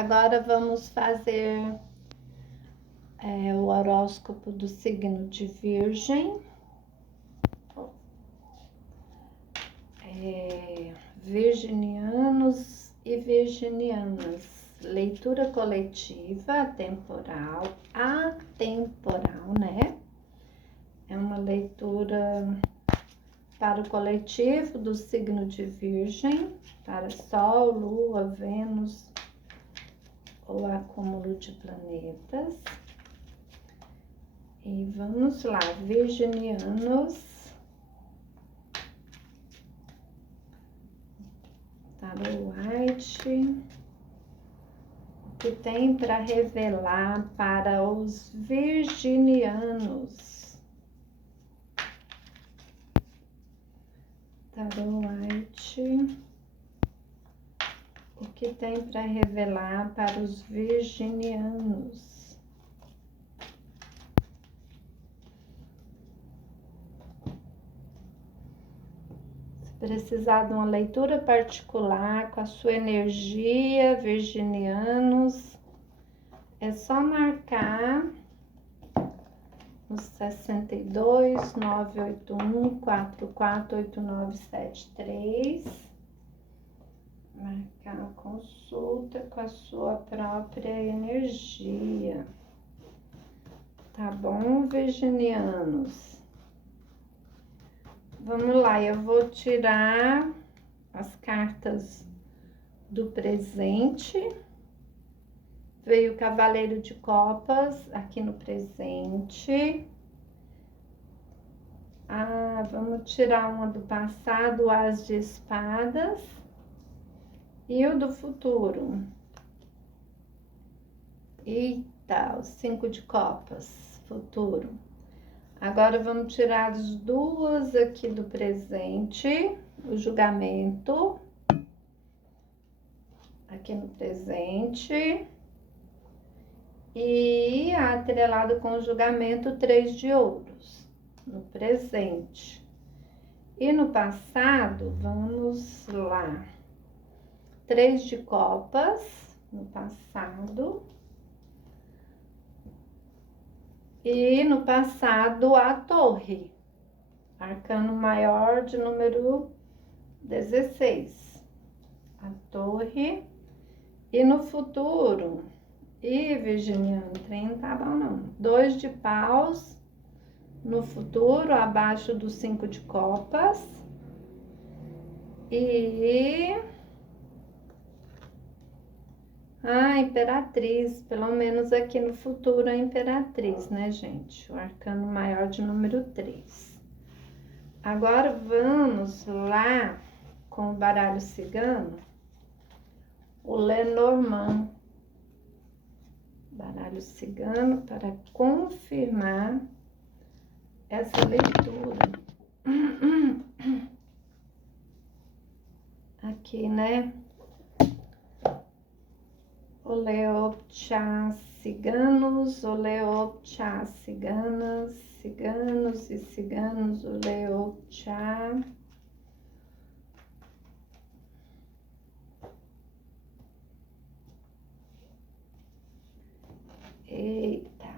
Agora vamos fazer o horóscopo do signo de Virgem. Virginianos e virginianas. Leitura coletiva, atemporal, né? É uma leitura para o coletivo do signo de Virgem, para Sol, Lua, Vênus ou acúmulo de planetas. E vamos lá, virginianos, tarô White, o que tem para revelar para os virginianos? Tarô White, o que tem para revelar para os virginianos? Se precisar de uma leitura particular com a sua energia, virginianos, é só marcar no 62 981 448973. Marcar a consulta com a sua própria energia. Tá bom, virginianos? Vamos lá, eu vou tirar as cartas do presente. Veio o Cavaleiro de Copas aqui no presente. Vamos tirar uma do passado, o As de Espadas. E o do futuro. Eita, o 5 de Copas, futuro. Agora vamos tirar as duas aqui do presente. O Julgamento. Aqui no presente. E atrelado com o Julgamento, 3 de Ouros, no presente. E no passado, vamos lá. 3 de Copas, no passado. E no passado, a Torre. Arcano maior de número 16. A Torre. E no futuro... virginiano, trem não tá bom não. 2 de Paus no futuro, abaixo do 5 de Copas. E Imperatriz, pelo menos aqui no futuro a Imperatriz, né, gente? O arcano maior de número 3. Agora vamos lá com o baralho cigano, o Lenormand. Baralho cigano para confirmar essa leitura. Aqui, né? Oleoptcha ciganos, Oleoptcha ciganas, ciganos e ciganos, Oleoptcha. Eita.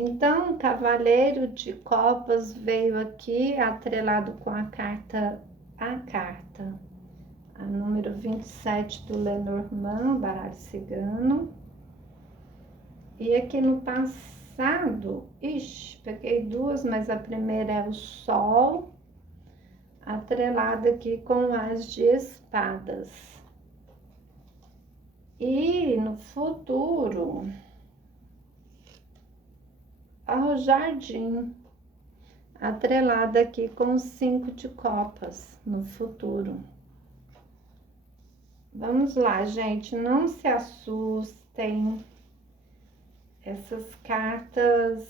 Então, o Cavaleiro de Copas veio aqui atrelado com a carta, a número 27 do Lenormand, baralho cigano. E aqui no passado, peguei duas, mas a primeira é o Sol, atrelada aqui com o As de Espadas. E no futuro, o Jardim, atrelada aqui com o 5 de Copas, no futuro. Vamos lá, gente, não se assustem. Essas cartas,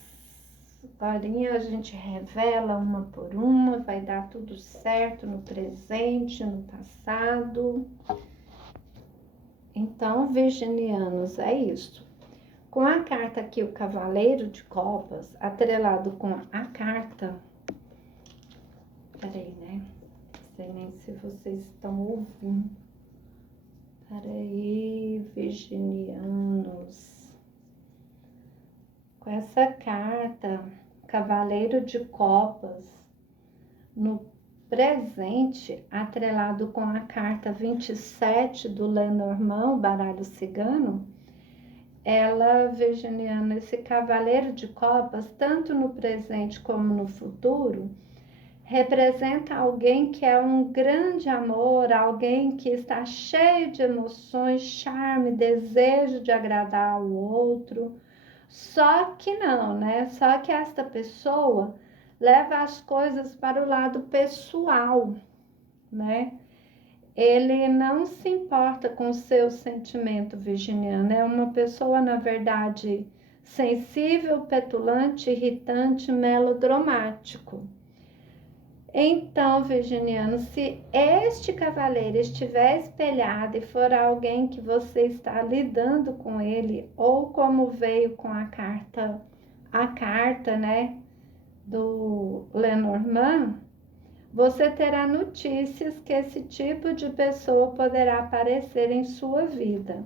agora a gente revela uma por uma, vai dar tudo certo no presente, no passado. Então, virginianos, é isso. Com a carta aqui, o Cavaleiro de Copas, atrelado com a carta... Peraí, né? Não sei nem se vocês estão ouvindo. Peraí, virginianos. Com essa carta, Cavaleiro de Copas, no presente, atrelado com a carta 27 do Lenormand, baralho cigano, ela, virginiana, esse Cavaleiro de Copas, tanto no presente como no futuro, representa alguém que é um grande amor, alguém que está cheio de emoções, charme, desejo de agradar ao outro. Só que não, né? Só que esta pessoa leva as coisas para o lado pessoal, né? Ele não se importa com o seu sentimento, virginiano. É uma pessoa, na verdade, sensível, petulante, irritante, melodramático. Então, virginiano, se este cavaleiro estiver espelhado e for alguém que você está lidando com ele, ou como veio com a carta, né, do Lenormand, você terá notícias que esse tipo de pessoa poderá aparecer em sua vida.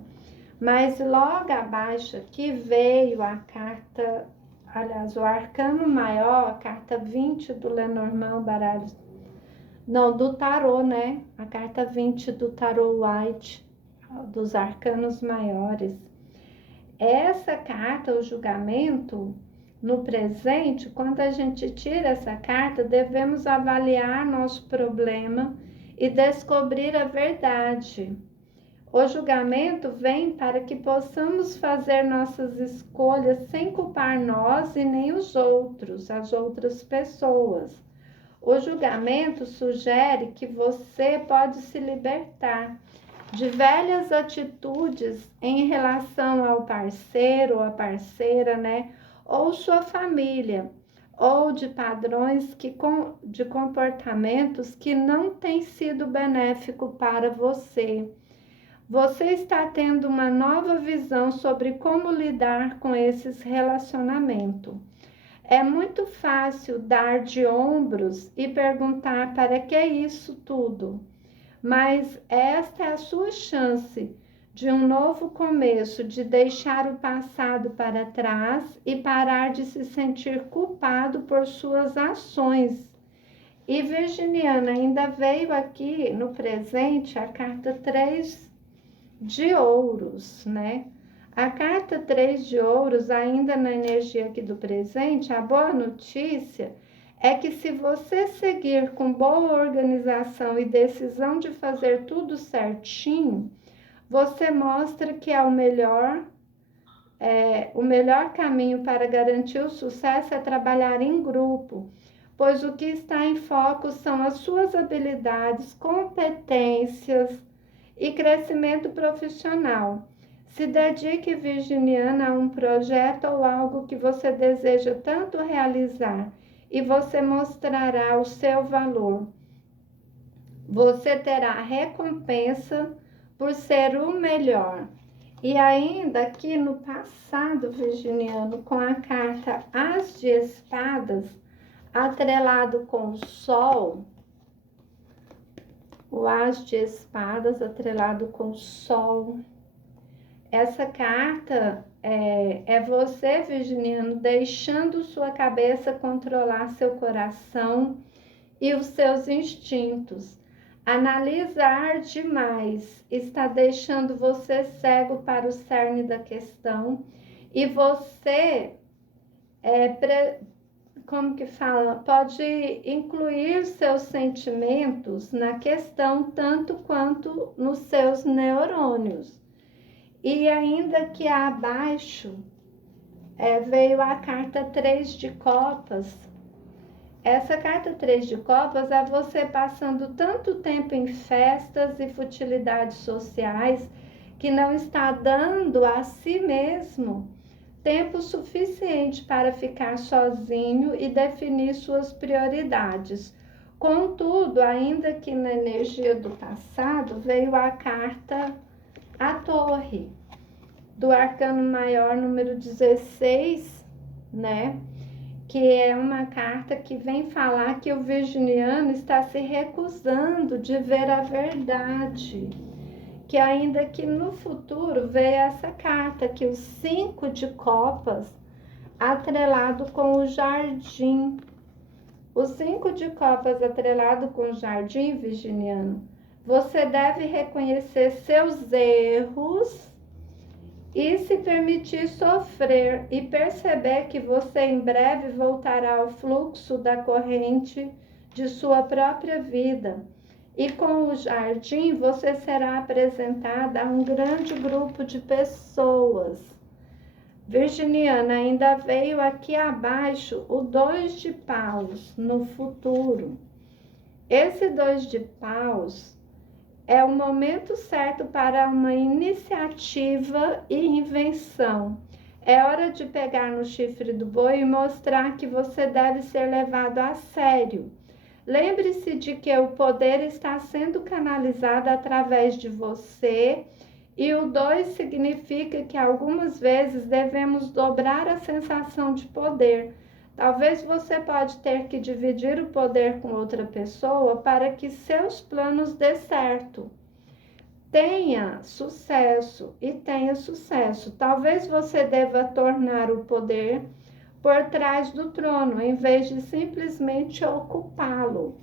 Mas logo abaixo aqui veio a carta, aliás, o arcano maior, a carta 20 do Lenormand, baralho, não, do tarô, né? A carta 20 do tarô White, dos arcanos maiores. Essa carta, o julgamento, no presente, quando a gente tira essa carta, devemos avaliar nosso problema e descobrir a verdade. O julgamento vem para que possamos fazer nossas escolhas sem culpar nós e nem os outros, as outras pessoas. O julgamento sugere que você pode se libertar de velhas atitudes em relação ao parceiro ou a parceira, né? Ou sua família, ou de padrões de comportamentos que não têm sido benéfico para você. Você está tendo uma nova visão sobre como lidar com esses relacionamentos. É muito fácil dar de ombros e perguntar para que isso tudo, mas esta é a sua chance de um novo começo, de deixar o passado para trás e parar de se sentir culpado por suas ações. E virginiana, ainda veio aqui no presente a carta 3 de ouros, né? A carta 3 de ouros, ainda na energia aqui do presente, a boa notícia é que se você seguir com boa organização e decisão de fazer tudo certinho, você mostra que é o melhor caminho para garantir o sucesso é trabalhar em grupo, pois o que está em foco são as suas habilidades, competências e crescimento profissional. Se dedique, virginiana, a um projeto ou algo que você deseja tanto realizar e você mostrará o seu valor. Você terá recompensa por ser o melhor. E ainda aqui no passado, virginiano, com a carta As de Espadas, atrelado com o Sol, o As de Espadas atrelado com o Sol. Essa carta é você, virginiano, deixando sua cabeça controlar seu coração e os seus instintos. Analisar demais está deixando você cego para o cerne da questão e você como que fala, pode incluir seus sentimentos na questão tanto quanto nos seus neurônios. E ainda que abaixo veio a carta 3 de copas. Essa carta 3 de copas é você passando tanto tempo em festas e futilidades sociais que não está dando a si mesmo tempo suficiente para ficar sozinho e definir suas prioridades. Contudo, ainda que na energia do passado, veio a carta a Torre, do Arcano Maior número 16, né? Que é uma carta que vem falar que o virginiano está se recusando de ver a verdade. Que ainda que no futuro veio essa carta, que o 5 de copas, atrelado com o jardim. O 5 de copas atrelado com o jardim, virginiano, você deve reconhecer seus erros e se permitir sofrer e perceber que você em breve voltará ao fluxo da corrente de sua própria vida. E com o jardim você será apresentada a um grande grupo de pessoas. Virginiana, ainda veio aqui abaixo o 2 de paus no futuro. Esse 2 de paus é o momento certo para uma iniciativa e invenção. É hora de pegar no chifre do boi e mostrar que você deve ser levado a sério. Lembre-se de que o poder está sendo canalizado através de você, e o 2 significa que algumas vezes devemos dobrar a sensação de poder. Talvez você pode ter que dividir o poder com outra pessoa para que seus planos dê certo. Tenha sucesso e tenha sucesso. Talvez você deva tornar o poder por trás do trono, em vez de simplesmente ocupá-lo.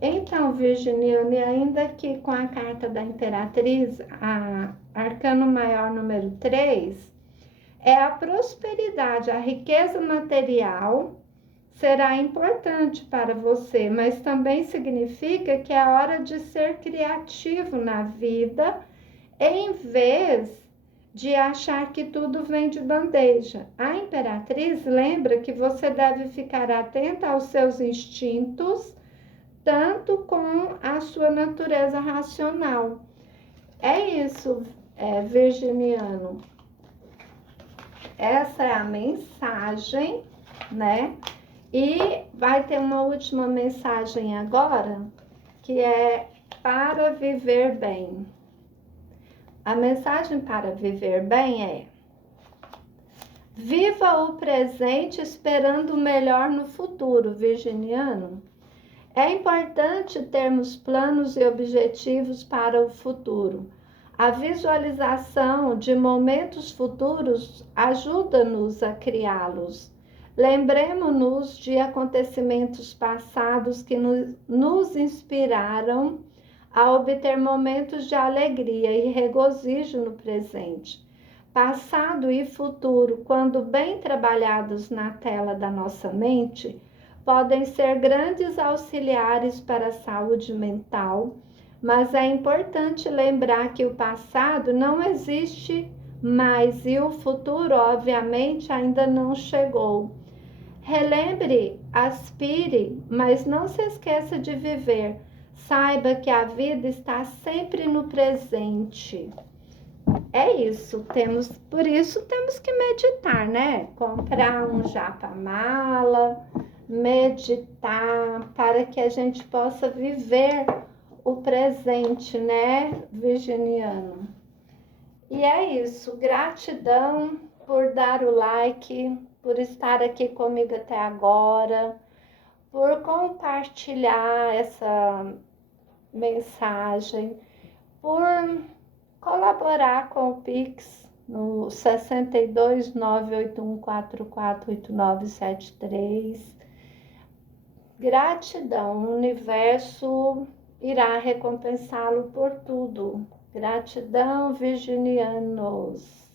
Então, virginiano, e ainda que com a carta da Imperatriz, a Arcano Maior número 3, é a prosperidade, a riqueza material será importante para você, mas também significa que é hora de ser criativo na vida, em vez de achar que tudo vem de bandeja. A Imperatriz lembra que você deve ficar atenta aos seus instintos, tanto com a sua natureza racional. É isso, virginiano. Essa é a mensagem, né? E vai ter uma última mensagem agora, que é para viver bem. A mensagem para viver bem é: viva o presente esperando o melhor no futuro, virginiano. É importante termos planos e objetivos para o futuro. A visualização de momentos futuros ajuda-nos a criá-los. Lembremos-nos de acontecimentos passados que nos inspiraram a obter momentos de alegria e regozijo no presente. Passado e futuro, quando bem trabalhados na tela da nossa mente, podem ser grandes auxiliares para a saúde mental, mas é importante lembrar que o passado não existe mais e o futuro, obviamente, ainda não chegou. Relembre, aspire, mas não se esqueça de viver. Saiba que a vida está sempre no presente. É isso, por isso temos que meditar, né? Comprar um japa-mala, meditar, para que a gente possa viver o presente, né, virginiano? E é isso, gratidão por dar o like, por estar aqui comigo até agora, por compartilhar essa mensagem, por colaborar com o Pix no 62981448973. Gratidão, o universo irá recompensá-lo por tudo. Gratidão, virginianos.